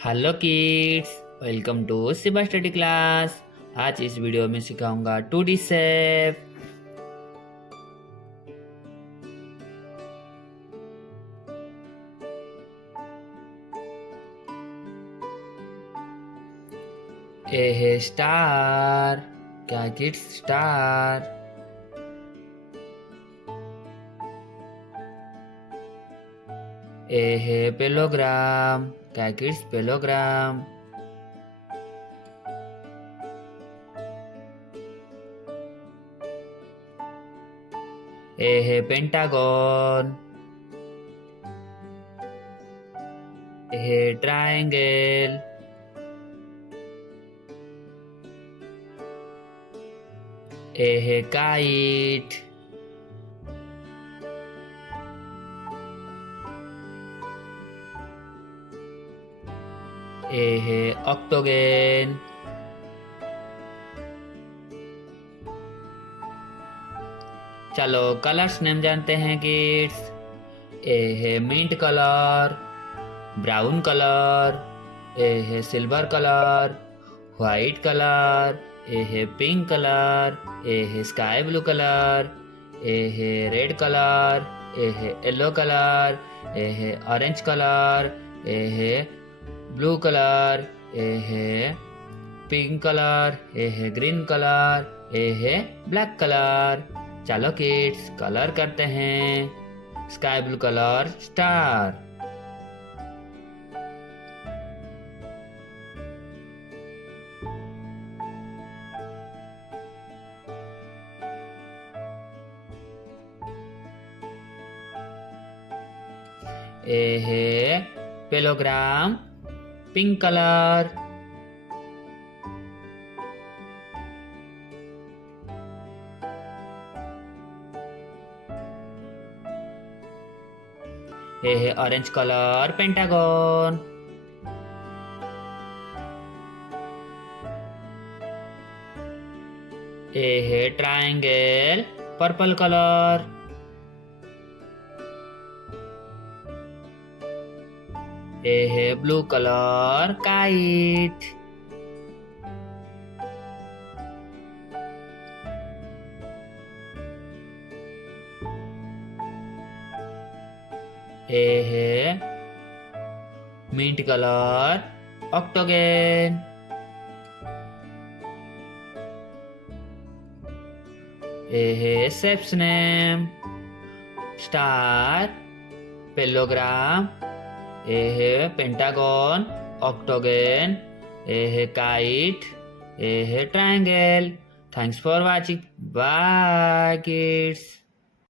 Hello kids, welcome to Siba study class. आज इस video में सिखाऊंगा 2D शेप। ए है स्टार। क्या किड्स? स्टार। ए है पेलोग्राम। क्या किड्स? पेलोग्राम। ए है पेंटागन। ए है ट्रायंगल। ए है काइट। ए है ऑक्टोगन। चलो कलर्स नेम जानते हैं किड्स। ए है मिंट कलर, ब्राउन कलर। ए है सिल्वर कलर, व्हाइट कलर। ए है पिंक कलर। ए है स्काई ब्लू कलर। ए है रेड कलर। ए है येलो कलर। ए है ऑरेंज कलर। ए है ब्लू कलर। ए है पिंक कलर। ए है ग्रीन कलर। ए है ब्लैक कलर। चलो किड्स कलर करते हैं। Sky blue colour star. ए है पेलोग्राम पिंक कलर। ए है ऑरेंज कलर पेंटागन। ए है ट्रायंगल पर्पल कलर। ए है ब्लू कलर काइट। ए है मिंट कलर ऑक्टोगन। ए है शेप्स नेम स्टार, पेलोग्राम। ए है पेंटागन, ऑक्टोगन। ए है काइट। ए है triangle. Thanks for watching. Bye kids.